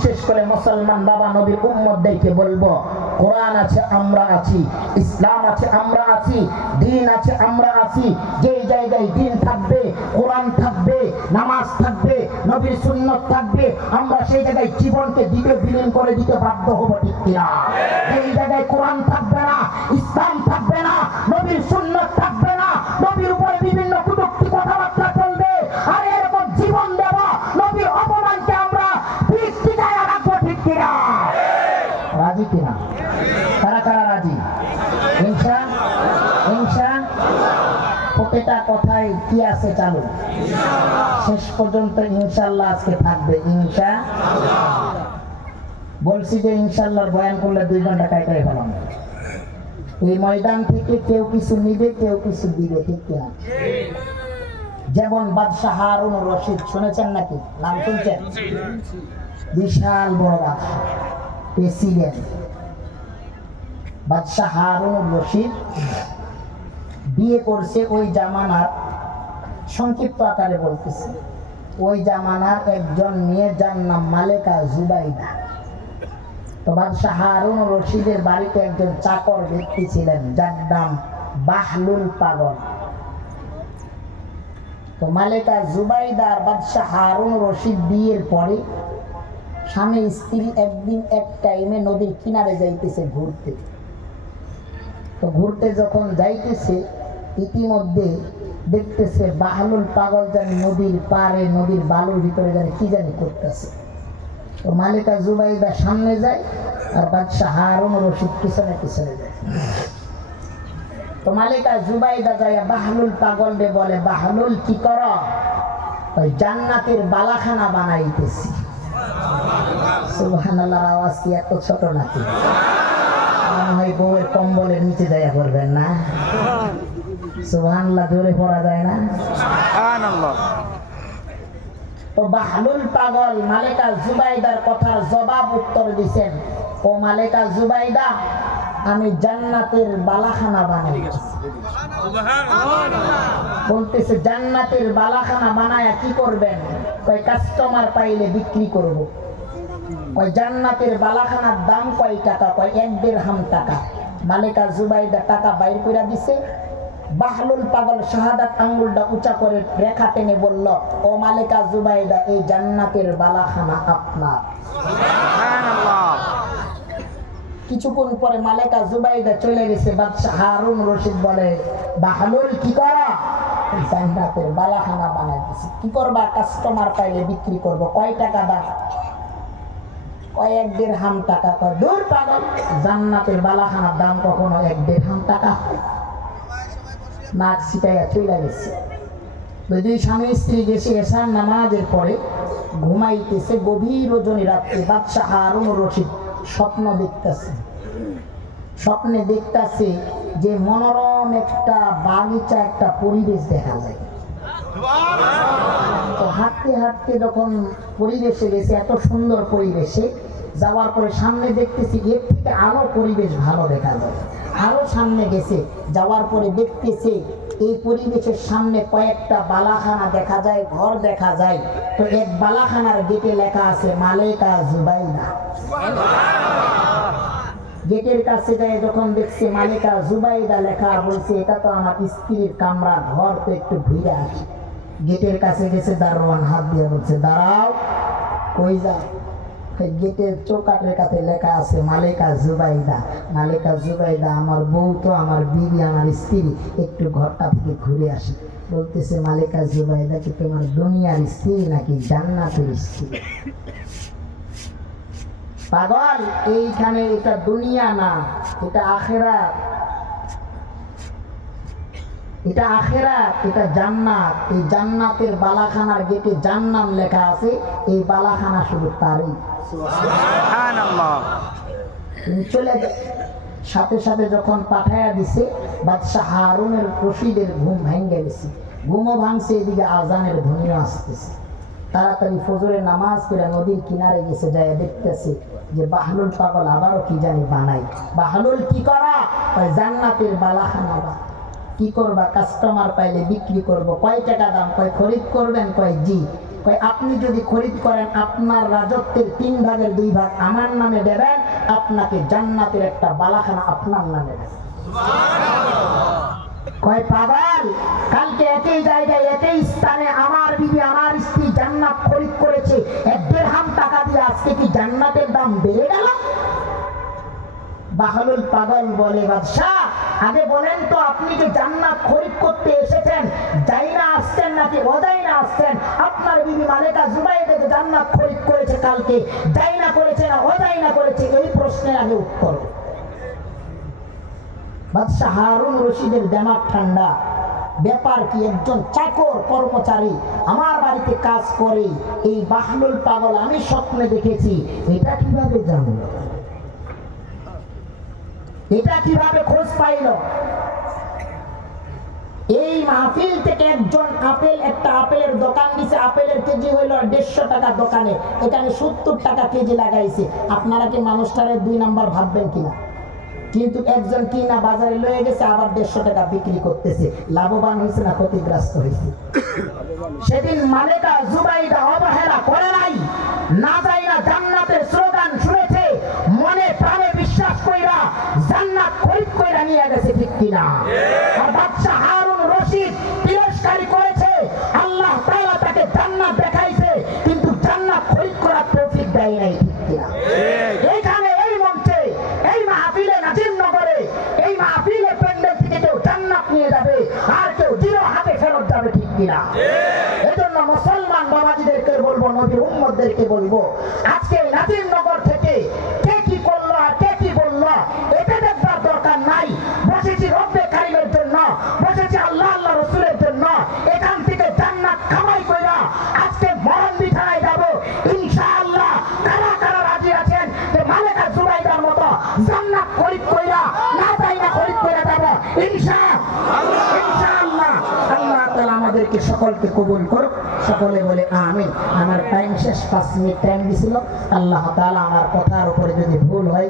বিশেষ করে মুসলমান বাবা নবীর উম্মতদেরকে বলবো, কোরআন আছে আমরা আছি, ইসলাম আছে আমরা আছি, দ্বীন আছে আমরা আছি। যে জায়গায় দ্বীন থাকবে, কোরআন থাকবে, নামাজ থাকবে, নবীর সুন্নাত থাকবে, আমরা সেই জায়গায় জীবনকে দিতে বিলীন করে দিতে বাধ্য হব, ঠিক কিনা? এই জায়গায় কোরআন থাকবে না, ইসলাম থাকবে না, নবীর সুন্নাত থাকবে না, নবীর উপরে বিভিন্ন কটূক্তি কথাবার্তা চলবে, আর এরকম জীবন দেব, নবীর অপমানকে আমরা টিকায় রাখবো, ঠিক কিনা? রাজি কিনা? কারা কারা রাজি? প্রতিটা কথায় কি আছে চালু, শেষ পর্যন্ত ইনশাআল্লাহ আজকে থাকবে। বলছি যে ইনশাআল্লাহর বয়ান করলে 2 ঘন্টা কাটাই ফেলাম। এই ময়দান থেকে কেউ কিছু নিবে, কেউ কিছু দিবে, ঠিক কিনা? যেমন বাদশাহ হারুন রশিদ, শুনেছেন নাকি? নাম শুনছেন? বিশাল বড় বাদশাহ, প্রেসিডেন্ট বাদশাহ হারুন রশিদ বিয়ে করছে ওই জামানার, সংক্ষিপ্ত আকারে বলতেছি, ওই জামানার একজন মেয়ে যার নাম মালেকা জুবাইদা। তো বাদশাহ হারুন রশিদের বাড়িতে একজন চাকর ব্যক্তি ছিলেন যার নাম বাহলুল পাগল। তো মালেকা জুবাইদা আর বাদশাহ হারুন রশিদ বিয়ের পরে স্বামী স্ত্রী একদিন এক টাইমে নদীর কিনারে যাইতেছে ঘুরতে। তো ঘুরতে যখন যাইতেছে, ইতিমধ্যে দেখতেছে বাহলুল পাগল জানি নদীর পারে, নদীর বালুর ভিতরে জানি কি জানি করতেছে। তো মালিকা জুবাইদা সামনে যায় আর বাদশাহ হারুন রশিদ পিছনে পিছনে যায়। তো মালিকা জুবাইদা যায় বাহলুল পাগল রে বলে, বাহলুল কি কর? ওই জান্নাতের বালাখানা বানাইতেছি। সুবহানাল্লাহর আওয়াজ কি এত ছোট নাকি? হয় বউয়ের কম্বলের নিচে যাইয়া করবেন না? সুবহানাল্লাহ জোরে পড়া যায় না? সুবহানাল্লাহ। তো বাহলুল পাগল মালিকা জুবাইদার কথার জবাব উত্তর দিছেন, ও মালিকা জুবাইদা, আমি জান্নাতের বালাখানা বানাইছি। বলতেছে জান্নাতের বালাখানা বানায়া কি করবেন? কয় কাস্টমার পাইলে বিক্রি করব। ওই জান্নাতের বালাখানার দাম কয় টাকা? কয় 1 দিরহাম টাকা। মালিকা জুবাইদা টাকা বাইর করে দিছে। বাহলুল পাগল শাহাদাত আঙ্গুলটা উঁচা করে রেখা টেনে বলল, ও মালিকা জুবাইদা, এই জান্নাতের বালাখানা আপনার। সুবহানাল্লাহ। কিছুক্ষণ পরে মালিকা জুবাইদা চলে গেছে। বাদশাহ হারুন রশিদ বলে, বাহলুল কি করা? জান্নাতের বালাখানা বানাইতেছি। কি করবা? কাস্টমার পাইলে বিক্রি করব। কয় টাকা দাম? কয় 1 দিরহাম টাকা। কয় দূর পাগল, জান্নাতের বালাখানার দাম কখনো 1 দিরহাম টাকা? নাক ছিটাইয়া চলে গেছে। দুই স্বামী স্ত্রী গেছে এশার নামাজের পরে ঘুমাইতেছে। গভীর রজনী রাত্রে বাদশাহ হারুন রশিদ স্বপ্ন দেখতেছে। স্বপ্নে দেখতেছে যে মনোরম একটা বাগিচা, একটা পরিবেশ দেখা যায়। তো হাঁটতে হাঁটতে যখন পরিবেশে গেছে, এত সুন্দর পরিবেশে যাওয়ার পরে সামনে দেখতেছি এর থেকে আরো পরিবেশ ভালো দেখা যায়। আরো সামনে গেছে, যাওয়ার পরে দেখতেছে এই পরিবেশের সামনে কয়েকটা বালাখানা দেখা যায়, ঘর দেখা যায়। তো এক বালাখানার গেটে লেখা আছে মালিকা জুবাইদা। গেটের কাছে যায় যখন দেখছে মালিকা জুবাইদা লেখা, বলছে এটা তো আমার স্ত্রীর কামরা, ঘর তো একটু ঘুরে আসে। গেটের কাছে গেছে, দারোয়ান হাত দিয়ে বলছে, দাঁড়াও, কই যাও? গেটের চৌকাটের কাছে লেখা আছে মালিকা জুবাইদা। মালিকা জুবাইদা আমার বউ, তো আমার বিবি, আমার স্ত্রী, একটু ঘরটা থেকে ঘুরে আসে। বলতেছে মালিকা জুবাইদা, কি তোমার দুনিয়ার স্ত্রী নাকি জান্নাতের স্ত্রী? পাগল, এইখানে এটা দুনিয়া না, এটা আখিরাত। এটা আখিরাত, এটা জান্নাত। এই জান্নাতের বালাখানার গেটে জান্নাম লেখা আছে। এই বালাখানা শুধু তারই। সুবহানাল্লাহ। চলে সাথে সাথে যখন পাঠায়া দিছে, বাদশাহ হারুনের রশিদের ঘুম ভেঙে গেছে। ঘুমও ভাঙছে, এদিকে আজানের ধ্বনিও আসতেছে। তাড়াতাড়ি ফজরের নামাজ পড়ে নদীর কিনারে গেছে, যায় দেখতেছে যে বাহলুল পাগল আবারও কি জানি বানাই। বাহলুল কি করা? জান্নাতের বালাখানা। কি করবা? কাস্টমার পাইলে বিক্রি করব। কয় টাকা দাম? কয় খরিদ করবেন? কয় জি। কয় আপনি যদি খরিদ করেন আপনার রাজত্বের 3 ভাগের 2 ভাগ আমার নামে দেবেন, আপনাকে জান্নাতের একটা বালাখানা আপনার নামে দেবেন। কয় পাগল, কালকে একই জায়গায় একই স্থানে আমার বিবি আমার স্ত্রী জান্নাত খরিদ করেছে 1 দিরহাম টাকা দিয়ে, আজকে কি জান্নাতের দাম বেড়ে গেল? বাহলুল পাগল বলে, বাদশাহ আগে বলেন তো আপনি যে জান্নাত খরিদ করতে এসেছেন যাইনা আসছেন নাকি অজাইনা আসছেন? আপনার বিবি মালেকা জুবাইদা যে জান্নাত খরিদ করেছে কালকে যাইনা করেছে না অজাইনা করেছে? এই প্রশ্নের আগে উত্তর। বাদশাহ হারুন রশিদের দিমাগ ঠান্ডা। ব্যাপার কি, একজন চাকর কর্মচারী আমার বাড়িতে কাজ করে, এই বাহলুল পাগল আমি স্বপ্নে দেখেছি, এটা কিভাবে জানলো? এটা কিভাবে খোঁজ পাইল? এই মাহফিল থেকে একজন একটা আপেলের দোকান দিছে, আপেলের কেজি হইল 150 টাকা দোকানে, এখানে 70 টাকা কেজি লাগাইছে। আপনারা কি মানুষটারে 2 নাম্বার ভাববেন কিনা? কিন্তু একজন কিনা বাজারে লয়ে গেছে, আবার 150 টাকা বিক্রি করতেছে। লাভবান হয়েছে না ক্ষতিগ্রস্ত হয়েছে? সেদিন মালেকা জুবাইদা অবহেলা করে নাই, না যাই না জান্নাতের স্লোগান শুনেছে, মনে প্রাণে বিশ্বাস কইরা জান্নাত খরিদ কইরা নিয়ে গেছে, ঠিক কিনা? আর বাদশা হারুন রশিদ তিরস্কারী করেছে, আল্লাহ তাআলা তাকে জান্নাত দেখাইছে কিন্তু জান্নাত খরিদ করার তৌফিক দেয় নাই, ঠিক কিনা? এইখানে এই মঞ্চে এই মাহফিলে নাজিমনগরে এই মাহফিলে প্যান্ডেল থেকে কেউ জান্নাত নিয়ে যাবে আর কেউ জিরো হাতে ফেরত যাবে, ঠিক কিনা? এজন্য মুসলমান বাবাজিদেরকে বলবো, নবীর উম্মতদেরকে বলবো, আজকে নাজিমনগর থেকে কে কি করলো আর কে কি বললো এটা দেখবার দরকার নাই। বসেছি রব্বে কারিমের জন্য, বসেছি আল্লাহ আল্লাহ রসুলের জন্য। এখান থেকে জান্নাত কামাই কইরা আজকে মরণ বিছানায় যাব ইনশাআল্লাহ। কারা কারা রাজি আছেন যে মালেকা জুবাইদার মতো জান্নাত খরিদ কইরা না যাই না খরিদ কইরা যাব ইনশাআল্লাহ? ইনশাআল্লাহ। আল্লাহ তাআলা আমাদেরকে সকলকে কবুল করুক, সকলে বলে আমিন। আমার টাইম শেষ, 5 মিনিট টাইম দিছিল। আল্লাহ তাআলা আমার কথার উপরে যদি ভুল হয়